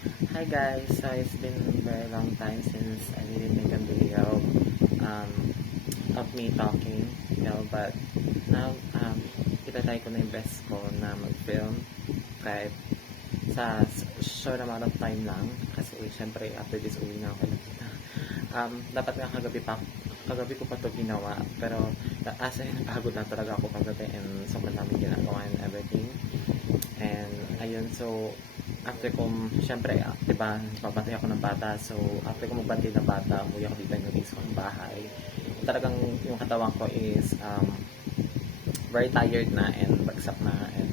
Hi guys, so it's been a very long time since I didn't make a video um, of me talking, but now itatry ko na yung best ko na mag-film kahit sa short amount of time lang kasi syempre after this uwi na ako. Dapat nga kagabi ko pa to ginawa pero as in pagod na talaga ako kagabi and sobrang daming ginagawa and everything. And ayun, so after kong, syempre, diba, papatay ako ng bata. So, after kong magbantay ng bata, umuwi ako dito ng mismo ng bahay. Talagang yung katawan ko is very tired na and bagsak na and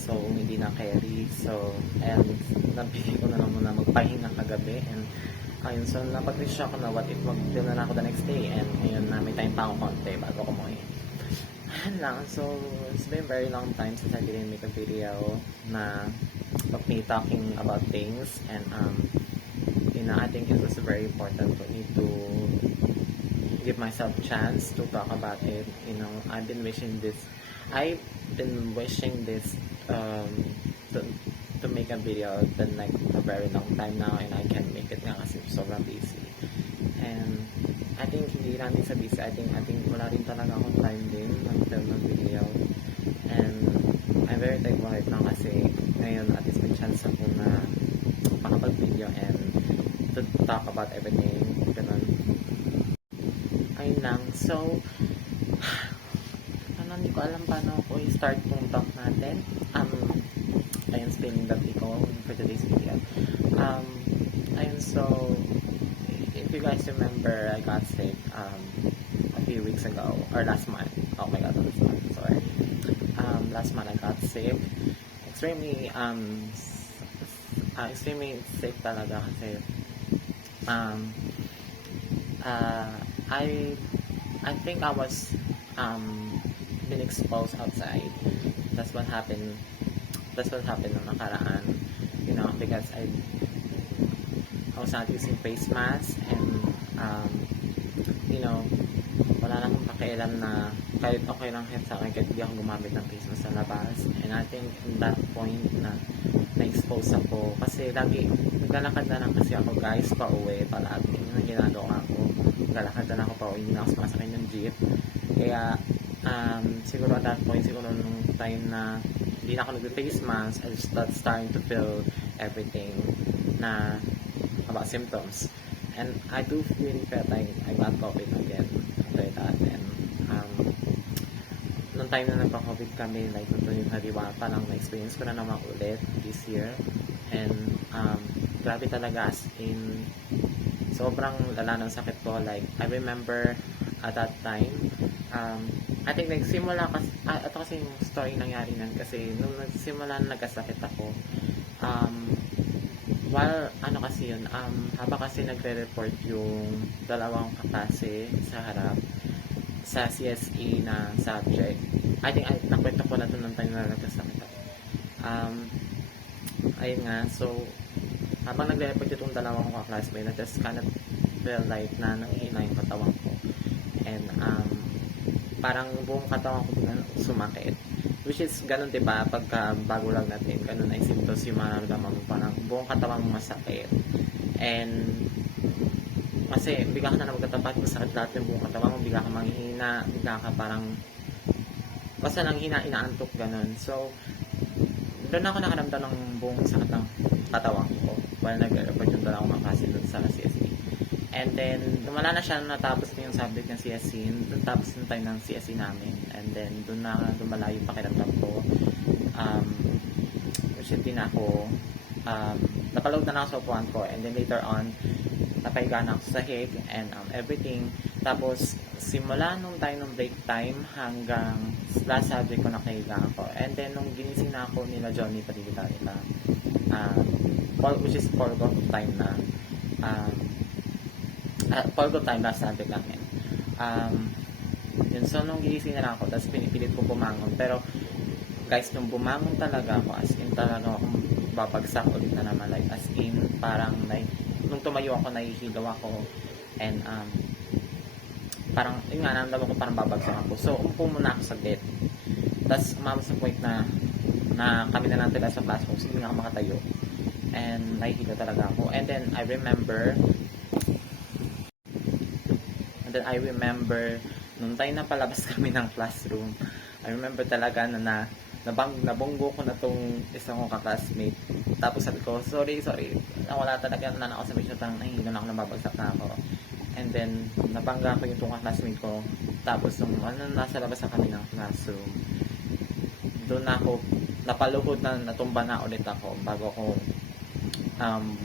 so hindi na carry. So, and napili ko na lang muna magpahinga kagabi and ayun, so napag-wish ako na what if mag-film na ako the next day and ayun na may time pa ako konti bago ko umuwi. Ayan lang. So, it's been very long time since I didn't make a video na of me talking about things and I think it was very important for me to give myself a chance to talk about it. I've been wishing this to make a video then like a very long time now and I can't make it nga kasi sobrang busy. And I think hindi lang din sa busy, I think wala rin talaga akong time din mag-film ng video. And I'm very thankful right now kasi ngayon at least may chance ako na makapag-video and to talk about everything. Ganun. Ayun lang. So, hindi ko alam paano ako i-start kung talk natin. Ayun, spilling the tea ko for today's video. Ayun, so, if you guys remember, I got sick a few weeks ago, or last month. Oh my god, last month, sorry. Last month I got sick. Extremely sick talaga kasi I think I was been exposed outside. That's what happened nung nakaraan, because I was not using face mask and wala na akong pakialam na kahit okay lang sa akin kahit hindi ako gumamit ng face mask sa labas. And I think in that point na-expose ako kasi lagi naglalakad na lang kasi ako guys pa uwi palagi. Yun ang ginagawa ko, naglalakad na lang ako pa uwi, hindi na ako sumasakay ng jeep. Kaya siguro at that point, siguro nung time na hindi na ako nag-face mask, I just starting to feel everything na about symptoms. And I do really felt like I got COVID again after that. And nung time na nagpa-COVID kami, like nung yung hariwa, parang na-experience ko na naman ulit this year. And grabe talaga, as in sobrang lala ng sakit ko. Like I remember at that time, I think nagsimula kasi, ito kasi yung story nangyari nan kasi nung nagsimula na nagkasakit ako, kasi yun, haba kasi nagre-report yung dalawang kaklase sa harap sa CSE na subject. I think nakwento ko na ito nung time na nagkasakit ako. Ayun nga, so habang nagre-report itong dalawang kaklasmate, I just kind of feel like na nanghihina yung katawan ko. And parang buong katawan ko sumakit. Which is, ganun diba, pagka bago lang natin, ganun ay symptoms yung mararamdaman mo, parang buong katawan mo masakit. And, kasi, bigla ka na magkatapat, masakit lahat yung buong katawan mo, bigla ka manghihina, bigla ka parang, basta nang inaantok, ganun. So, doon ako nakaramdam ng buong sakit ng katawan ko, while nag-report yung dalawang mga klase doon sa CSE. And then, lumala na siya nung natapos na yung subject ng CSE, tapos yung time ng CSE namin. And then, doon na lumala yung pakiramdam ko. Which hindi na ako, napaload na ako sa upuan ko. And then later on, napahiga na ako sa sahig and everything. Tapos, simula nung time ng break time hanggang last subject ko nakahiga ako. And then, nung ginising na ako nila Johnny Padigita, which is 4 time na, Polgo time last subject namin. Yun, so nung gigising na lang ako, tapos pinipilit ko bumangon. Pero, guys, nung bumangon talaga ako, as in talaga akong babagsak ulit na naman. Like, as in, parang, like, nung tumayo ako, nahihilaw ako. And, parang, yun nga, naramdaman ko parang babagsak ako. So, umupo muna ako saglit. Tapos, umabot sa point na kami na lang tila sa classroom, so hindi nga ako makatayo. And nahihilo talaga ako. And then I remember nung tayo na palabas kami ng classroom, I remember talaga na nabunggo ko na tong isang kong kaklasmate. Tapos sabi ko, sorry, nawala talaga na ako sa mission, parang nahihilo na ako, nababagsak na ako. And then, nabangga ko yung itong classmate ko. Tapos, nung nasa labas na kami ng classroom, doon ako, napaluhod na, natumba na ulit ako bago ako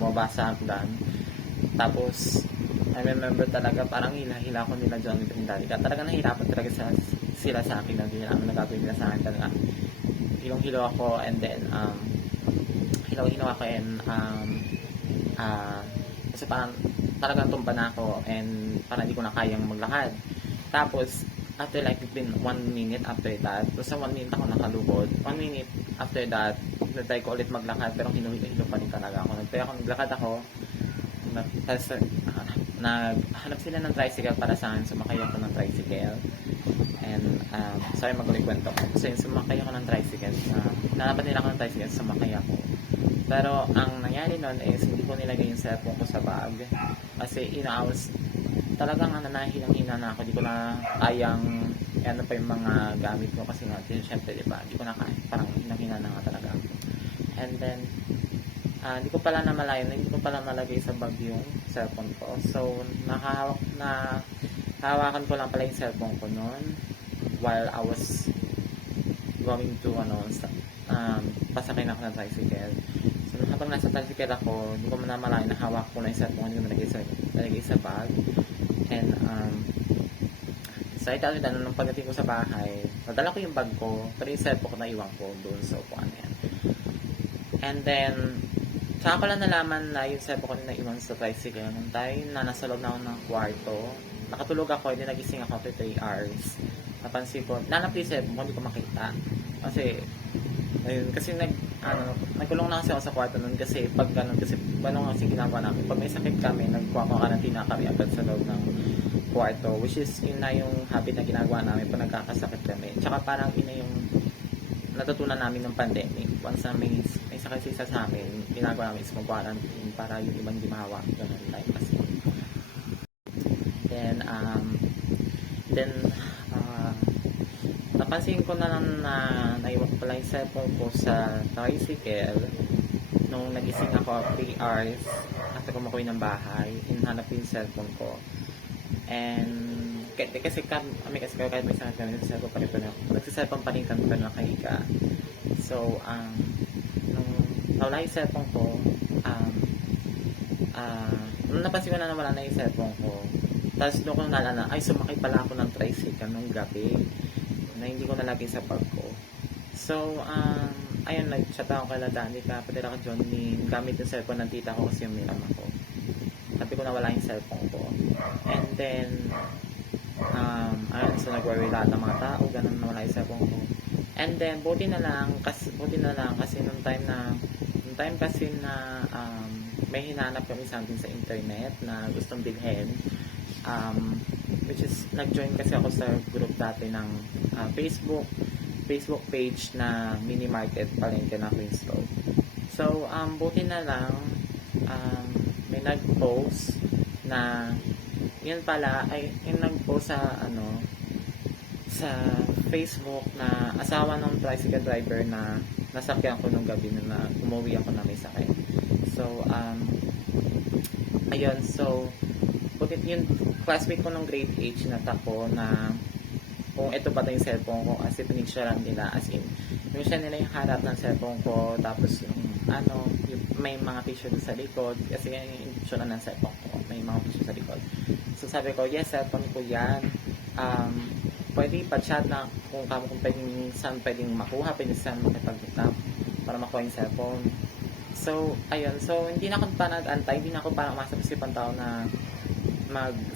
bumaba sa hagdan. Tapos, I remember talaga, parang hila-hila ko nila John and Daddy. Talaga nahirapan talaga sila sa akin. Hindi nila namin nagagawin nila sa akin talaga. Hilong-hilo ako, and then, hilo ako, and, kasi parang talagang tumba na ako, and parang hindi ko na kayang maglakad. Tapos, after like, been 1 minute after that, so sa 1 minute ako nakaluhod. 1 minute after that, nagtry ko ulit maglakad, pero hilo pa rin talaga ako. Naglakad ako, tapos, naghanap sila ng tricycle para sa akin, sumakay ako ng tricycle. And, sorry magulit kwento ko. So, sumakay ako ng tricycle. Nanapat nila ako ng tricycle, sumakay ako. Pero, ang nangyari nun is, hindi ko nilagay yung cellphone ko sa bag. Kasi, inawas, talagang nahilang-hina na ako. Hindi ko na kayang, ano pa yung mga gamit ko. Kasi nga, syempre, diba, hindi ko na kaya. Parang hinang-hina na nga talaga ako. And then, hindi ko pala malagay sa bag yung cellphone ko. So, hawakan ko lang pala yung cellphone ko noon while I was going to, pasakay na ako ng tricycle. So, habang nasa tricycle ako, hindi ko namalayan na hawak ko na yung cellphone, hindi ko nalagay sa bag. And, so, ito, nung pagdating ko sa bahay, nadala ko yung bag ko, pero yung cellphone ko naiwan ko doon sa upuan yan. And then, saka ko lang nalaman na yung cellphone ko na naiwan sa tricycle. Nung time na nasa loob na ako ng kwarto, nakatulog ako, hindi nagising ako after 3 hours. Napansin ko, nanap yung cellphone ko, hindi ko makita. Kasi nagkulong na kasi ako sa kwarto nun kasi pag ganun, kasi ginagawa namin. Pag may sakit kami, nagkuha-karantina kami agad sa loob ng kwarto, which is yun na yung habit na ginagawa namin pag nagkakasakit kami. Tsaka parang yun na yung natutunan namin ng pandemic. Once na may sakit sa amin, ginagawa namin is mag-quarantine para yung ibang di mahawak. Ganun like kasi. Then, napansin ko na lang na naiwan ko pala yung cellphone ko sa tricycle nung nagising ako 3 hours after ko makuwi ng bahay. Hinahanap ko yung cellphone ko. And, kasi kahit may sakit kami, nagsiselfone pa rin kami pero nakahiga. So, nung nawala yung cellphone ko, nung napansin ko na nawala na yung cellphone ko, tapos doon ko nalala, ay sumakay pala ako ng tricycle nung gabi na hindi ko nalagay sa bag ko. So, ayun, nag-chat ako kay Danica, pati ako John Lynn, gamit yung cellphone ng tita ko kasi yung miram ako. Sabi ko nawala yung cellphone ko. And then, ayun, so nag-worry lahat ng mga tao, ganun nawala yung cellphone ko. And then, buti na lang kasi nung time kasi na may hinanap kami something sa internet na gustong bilhin, which is nag-join kasi ako sa group dati ng Facebook page na mini market palengke na Queen's Road. So, buti na lang may nag-post na yun pala ay yung nag-post sa Facebook na asawa ng tricycle driver na nasakyan ko nung gabi na umuwi ako na may sakit. So, ayun, so butit yung classmate ko nung grade 8 chinat ko na kung ito ba yung cellphone ko kasi pinicturean nila as in yung siya nila yung harap ng cellphone ko tapos yung may mga picture sa likod kasi yan yung picture ng cellphone ko, may mga picture sa likod. So sabi ko, yes, cellphone ko yan. Pwede pa-chat na kung pwedeng makuha, pwede saan makipag-tap para makuha yung cellphone. So, ayun. So, hindi na ako pa nag-antay, hindi na ako parang masapasipang tao na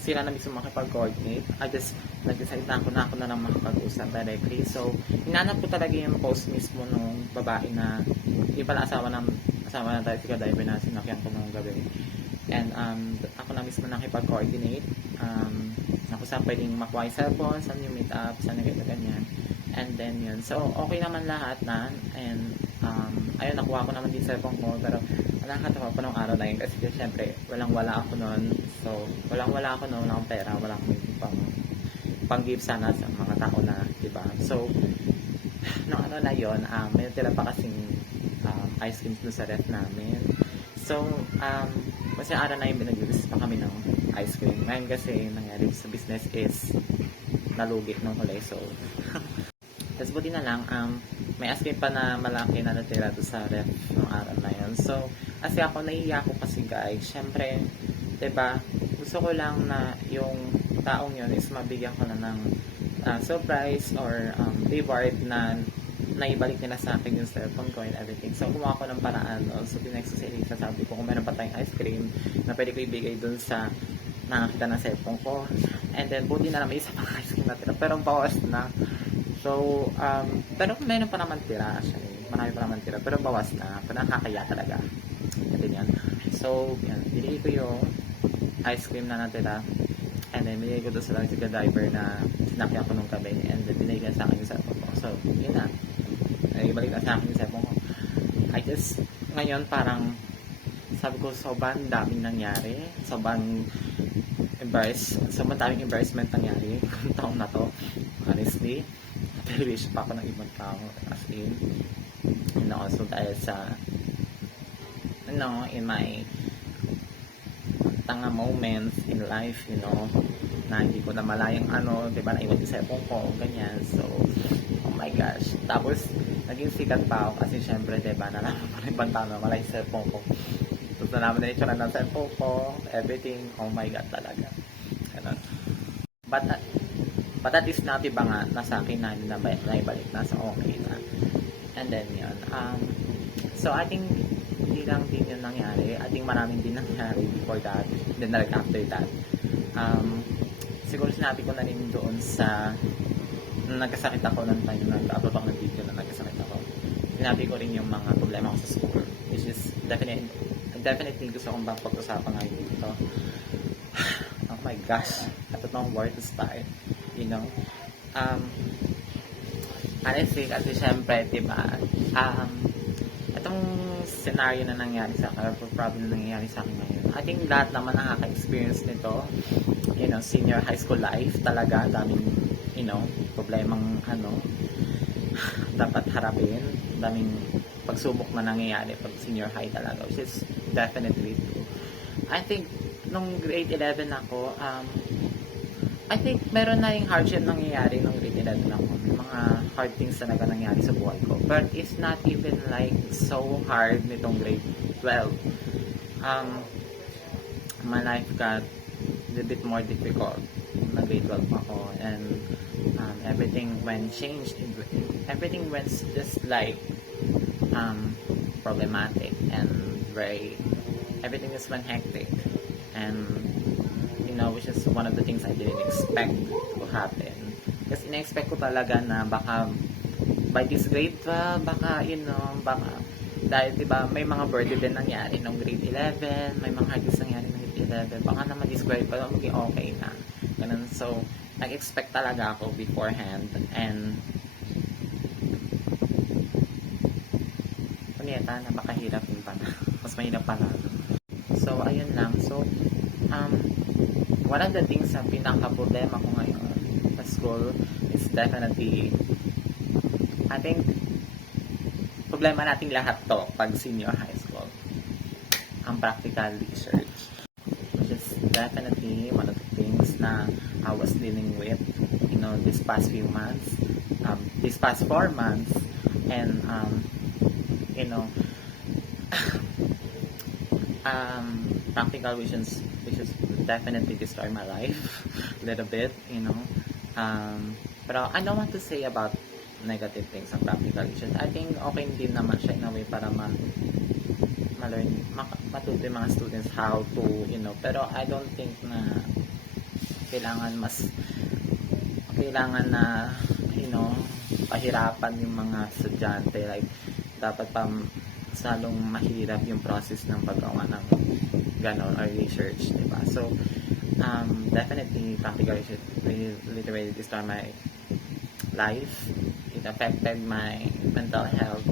sila na mismo makipag-coordinate. I just nag-decide na ako na lang makipag-usap directly. So, hinanap ko talaga yung post mismo nung babae na yung pala asawa ng tricycle driver na sinakyan ko nung gabi. And ako na mismo nakipag-coordinate ako saan pwedeng makuha yung cellphone, saan yung meet up, saan yung ganyan. And then yun. So, okay naman lahat na. And ayun, nakuha ko naman din cellphone ko. Pero nakakatawa pa nung araw na yun kasi syempre walang-wala ako noon. So, walang-wala ako noon, wala akong pera, wala akong pang-give sana sa mga tao na, di ba? So, nung ano na yun, may tira pa kasing ice cream dun sa ref namin. So, kasi araw na yun, binag-release pa kami ng ice cream. Ngayon kasi, nangyari sa business is nalugi nung huli. So, tapos buti na lang, may ice cream pa na malaki na natira doon sa ref ng araw na yun. So, kasi ako, nahihiya ako kasi guys, syempre, diba, gusto ko lang na yung taong yun is mabigyan ko na ng surprise or reward na naibalik nila sa akin yung cellphone ko and everything. So, gumawa ko ng paraan. So, tinext ko si Elisa, sabi ko, kung meron pa tayong ice cream na pwede ko ibigay dun sa nakakita ng cellphone ko. And then, buti na lang may isa pang ice cream na tira. Pero bawas na. So, pero meron pa naman tira. Actually, marami pa naman tira. Pero bawas na. Pero nakakaya talaga. Ito yan. So, yan. Binigay ko yung ice cream na natira. And then, binigay ko doon sa taxi driver na sinakyan ko nung gabi. And then, binigay sa akin yung cellphone ko. So, yun na. Ay, balik na sa akin yung cellphone ko. I just, ngayon parang, sabi ko, sobrang daming nangyari. Sobrang daming embarrassment nangyari yung taong na to. Honestly. Pero-wish pa ako ng ibang tao. As in, and also dahil sa, in my tanga moments in life, na hindi ko na malayang diba, naiwan yung cellphone ko, ganyan. So, oh my gosh. Tapos, naging sikat pa ako kasi syempre, diba, nalaman ko rin banta na malay yung cellphone ko. Tapos, nalaman na itsura ng cellphone ko, everything, oh my god, talaga. Ganun. But at least na, diba nga, nasa akin na naibalik na, so okay na. And then, yun. So, I think, hindi lang din yun nangyari. I think maraming din nangyari before that, then like after that. Siguro sinabi ko na rin doon sa nagkasakit ako ng time na nag-upload ako ng video na nagkasakit ako. Sinabi ko rin yung mga problema ko sa school, which is definitely gusto kong bang pag-usapan ngayon dito. Oh my gosh, I don't know where to start, honestly, kasi syempre, diba, itong scenario na nangyari sa akin, or problem na nangyari sa akin ngayon, I think lahat naman nakaka-experience nito, senior high school life, talaga, daming, problemang, dapat harapin, daming pagsubok na nangyayari pag senior high talaga, which is definitely true. I think, nung grade 11 ako, I think meron na yung hardship nangyayari nung grade 11 ako. May mga hard things talaga nangyari sa buhay ko. But it's not even like so hard nitong grade 12. My life got a bit more difficult na grade 12 ako. And everything went changed. Everything went just like problematic and everything just went hectic. And which is one of the things I didn't expect to happen. Kasi ina-expect ko talaga na baka by this grade 12, baka, dahil diba, may mga birthday din nangyari nung grade 11, may mga hardest nangyari nung grade 11, baka naman this grade 12, maging okay na. Ganun. So, nag-expect talaga ako beforehand. And, kunyeta, napakahirap din pala. Mas mahirap pala. So, ayun lang. So, one of the things na pinaka-problema ko ngayon sa school is definitely, I think, problema nating lahat to pag senior high school. Ang practical research. Which is definitely one of the things na I was dealing with, this past few months, this past 4 months, and, practical which is definitely destroy my life a little bit, pero I don't want to say about negative things on practical issues. I think okay din naman siya in a way para ma-learn, matuto yung mga students how to, pero I don't think na kailangan na, pahirapan yung mga estudyante, like, dapat pa salong mahirap yung process ng paggawa ng ganon or research, diba? So, definitely practical research literally destroyed my life. It affected my mental health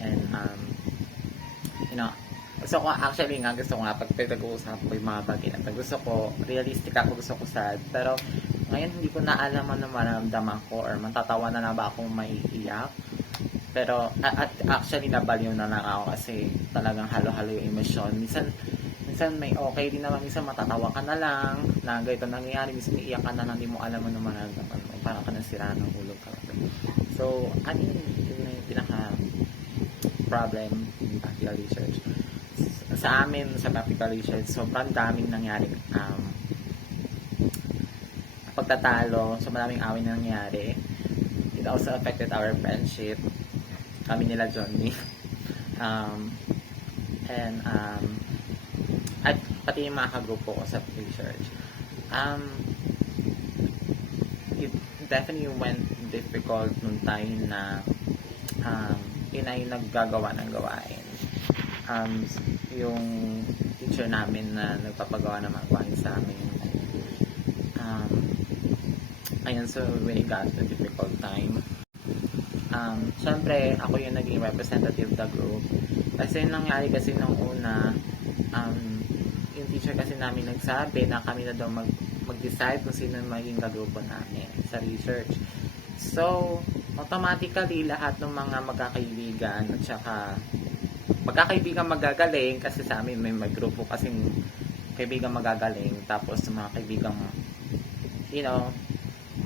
and gusto ko actually nga, gusto ko nga pag pinag-uusap ko yung mga bagay na to, gusto ko, realistic ako, gusto ko sad. Pero ngayon hindi ko na alam ano maramdaman ko or matatawa na ba akong maiiyak. Pero at actually nabaliw na lang ako kasi talagang halo-halo yung emosyon. Minsan may okay din naman, minsan matatawa ka na lang na ganito nangyayari, minsan iiyak ka na lang, hindi mo alam ano maramdaman mo, parang ka nang sira ng ulo ka. So ano yun na yung pinaka problem in practical research sa amin sa practical research. Sobrang daming nangyari pagtatalo, so maraming away na nangyari. It also affected our friendship, kami nila Johnny. At pati yung mga kagrupo ko sa research. It definitely went difficult nung time na yun ay naggagawa ng gawain. Yung teacher namin na nagpapagawa ng mga gawain sa amin. Ayun, so we got a difficult time. Siyempre, ako yung naging representative of the group. Kasi nangyari kasi nung una, yung teacher kasi namin nagsabi na kami na daw mag-decide kung sino maging kagrupo namin sa research. So, automatically, lahat ng mga magkakaibigan at saka magkakaibigan magagaling kasi sa amin may grupo kasing kaibigan magagaling, tapos mga kaibigang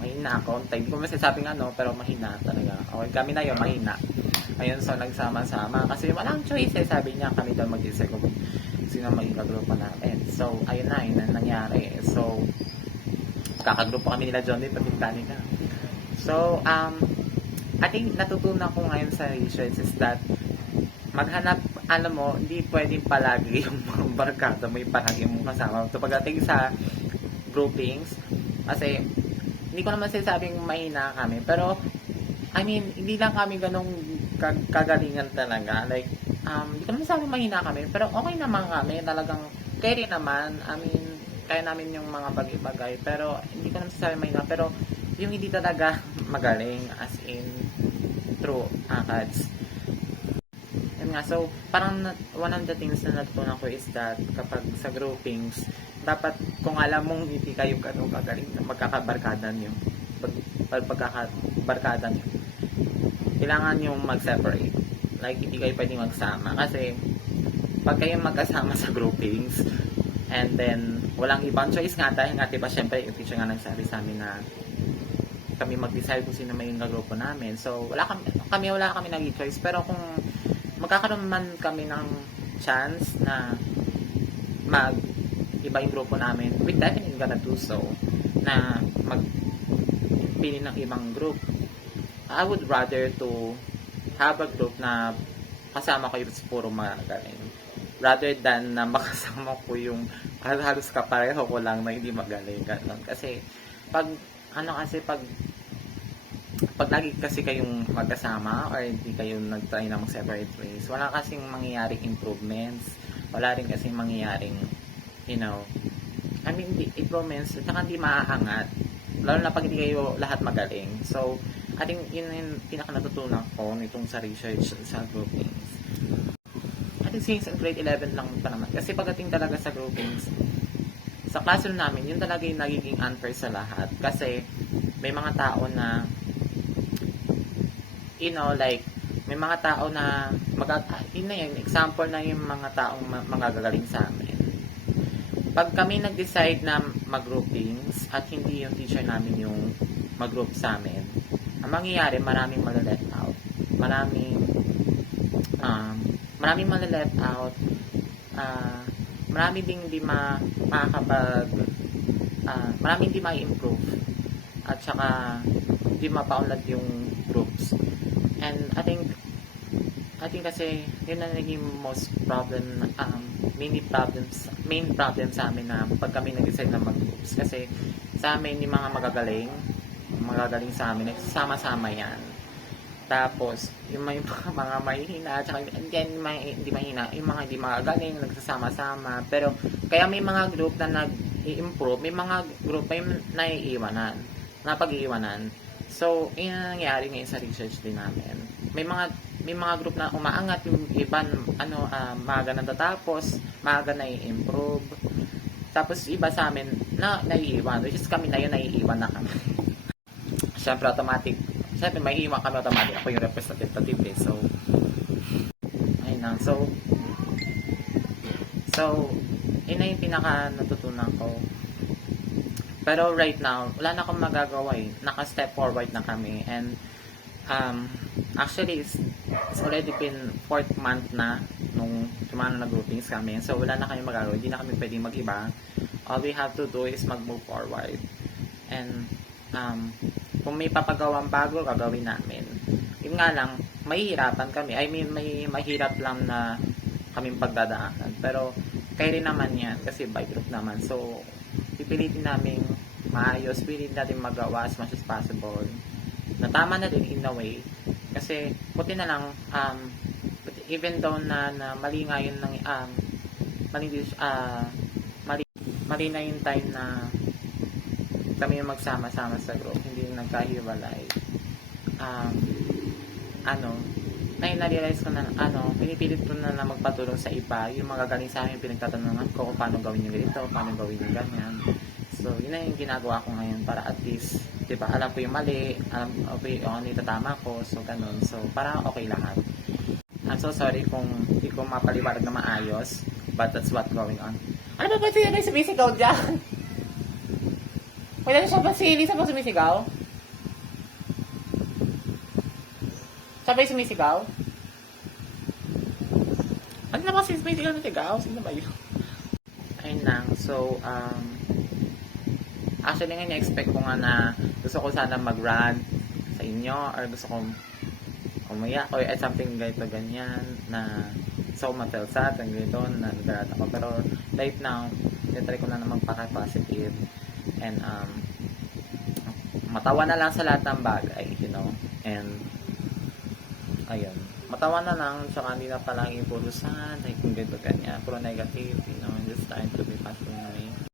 mahina ako. Hindi ko masasabing pero mahina talaga. Okay, kami na yun, mahina. Ayun, so nagsama-sama. Kasi walang choice sabi niya, kami daw mag-isip kung sino maging kagrupo namin. So, ayun na, yun ang nangyari. So, kakagrupo kami nila Johnny, pati Danica. So, I think natutunan ko ngayon sa research is that maghanap, hindi pwedeng palagi yung mga barkada mo yung palagi mong kasama. So, pagdating sa groupings, kasi hindi ko naman sinasabing mahina kami, pero hindi lang kami ganong kagalingan talaga. Like, hindi ko naman sinasabing mahina kami, pero okay naman kami, talagang carry naman. Kaya namin yung mga bagay-bagay, pero hindi ko naman sinasabing mahina, pero yung hindi talaga magaling, as in true ACADS. Yun nga, so parang one of the things na natutunan ko is that kapag sa groupings, dapat kung alam mong hindi kayo ganun kagaling na magkakabarkada nyo, pagkakabarkada nyo, kailangan nyo mag-separate. Like, hindi kayo pwedeng magsama. Kasi, pag kayo magkasama sa groupings, and then, walang ibang choice nga, dahil nga, diba, syempre, yung teacher nga nagsabi sa amin na kami mag-decide kung sino may grupo namin. So, wala kami nag-choice. Pero kung magkakaroon man kami ng chance na iba yung grupo namin, we definitely gonna do so, na magpili ng ibang group. I would rather to have a group na kasama ko yung puro magaling, rather than na makasama ko yung halos kapareho ko lang na hindi magaling. Ganun. Kasi pag lagi kasi kayong magkasama or hindi kayo nag-try na mag-separate ways, wala kasing mangyayaring improvements, wala rin kasing mangyayaring improvements, at saka hindi maaangat, lalo na pag hindi kayo lahat magaling. So, I think yun yung pinaka-natutunan ko nitong sa research sa groupings. I think since grade 11 lang pa naman, kasi pagdating talaga sa groupings, sa classroom namin, yun talaga yung nagiging unfair sa lahat. Kasi, may mga tao na, may mga tao na, example na yung mga taong magagaling sa amin. Pag kami nag-decide na mag-groupings at hindi yung teacher namin yung mag-group sa amin, ang mangyayari, maraming malalet out. Maraming malalet out. Marami ding di maraming di ma-improve. At saka, di mapaunlad yung groups. And I think kasi, yun na naging main problem sa amin na pag kami nag-decide na mag-groups. Kasi, sa amin, yung mga magagaling sa amin, nagsasama-sama yan. Tapos, yung may mga mahihina, tsaka hindi mahina, yung mga hindi magagaling, nagsasama-sama. Pero, kaya may mga group na nag-i-improve, may mga group pa yung napag-iiwanan. So, yun ang nangyayari ngayon sa research din namin. May may mga group na umaangat, yung iba, maaga natatapos, maaga na i-improve. Tapos, iba sa amin, naiiwan. Which is kami na yun, naiiwan na kami. Siyempre, automatic. Siyempre, may iwan kami automatic. Ako yung representative eh. So, ayun lang. So, yun na yung pinaka natutunan ko. Pero right now, wala na akong magagawa eh. Naka-step forward na kami. And, actually, it's already been 4th month na nung tumano na groupings kami. So, wala na kami magagawa. Hindi na kami pwedeng mag-iba. All we have to do is mag-move forward. And, kung may papagawang bago, gagawin namin. Yun nga lang, mahihirapan kami. I mean, may mahirap lang na kaming pagdadaanan. Pero, kaya rin naman yan. Kasi by group naman. So, pipilitin namin maayos, pipilitin natin magawa as much as possible. Na tama na din in a way. Kasi, puti na lang, even though na mali nga yun ng, mali na yung time na kami yung magsama-sama sa group, hindi yung nagkahiwalay. Ngayon na-realize ko na, pinipilit ko na magpatulong sa iba, yung mga galing sa amin, pinagtatanungan ko kung paano gawin yung ganito, paano gawin yung ganyan. So, yun na yung ginagawa ko ngayon para at least, diba, alam ko yung mali, alam ko yung ano yung tatama ko, so ganun. So, para okay lahat. I'm so sorry kung hindi ko mapaliwanag na maayos, but that's what going on. Ano ba siya may sumisigaw dyan? Wala na siya ba si Elisa ba sumisigaw? Sabay sumisigaw? Ano na ba sumisigaw na sigaw? Sino ba yun? Ayun lang. So, actually nga na-expect ko nga na gusto ko sana mag-rant sa inyo or gusto kong umiyak or something ganito ganyan na so matelsat and ganito na nagarat ako. Pero right now, try ko na magpaka-positive and matawa na lang sa lahat ng bagay, you know, and ayun, matawa na lang, tsaka hindi na palang impulusan, like kung ganito ganyan, puro negative, you know, just trying to be positive na way.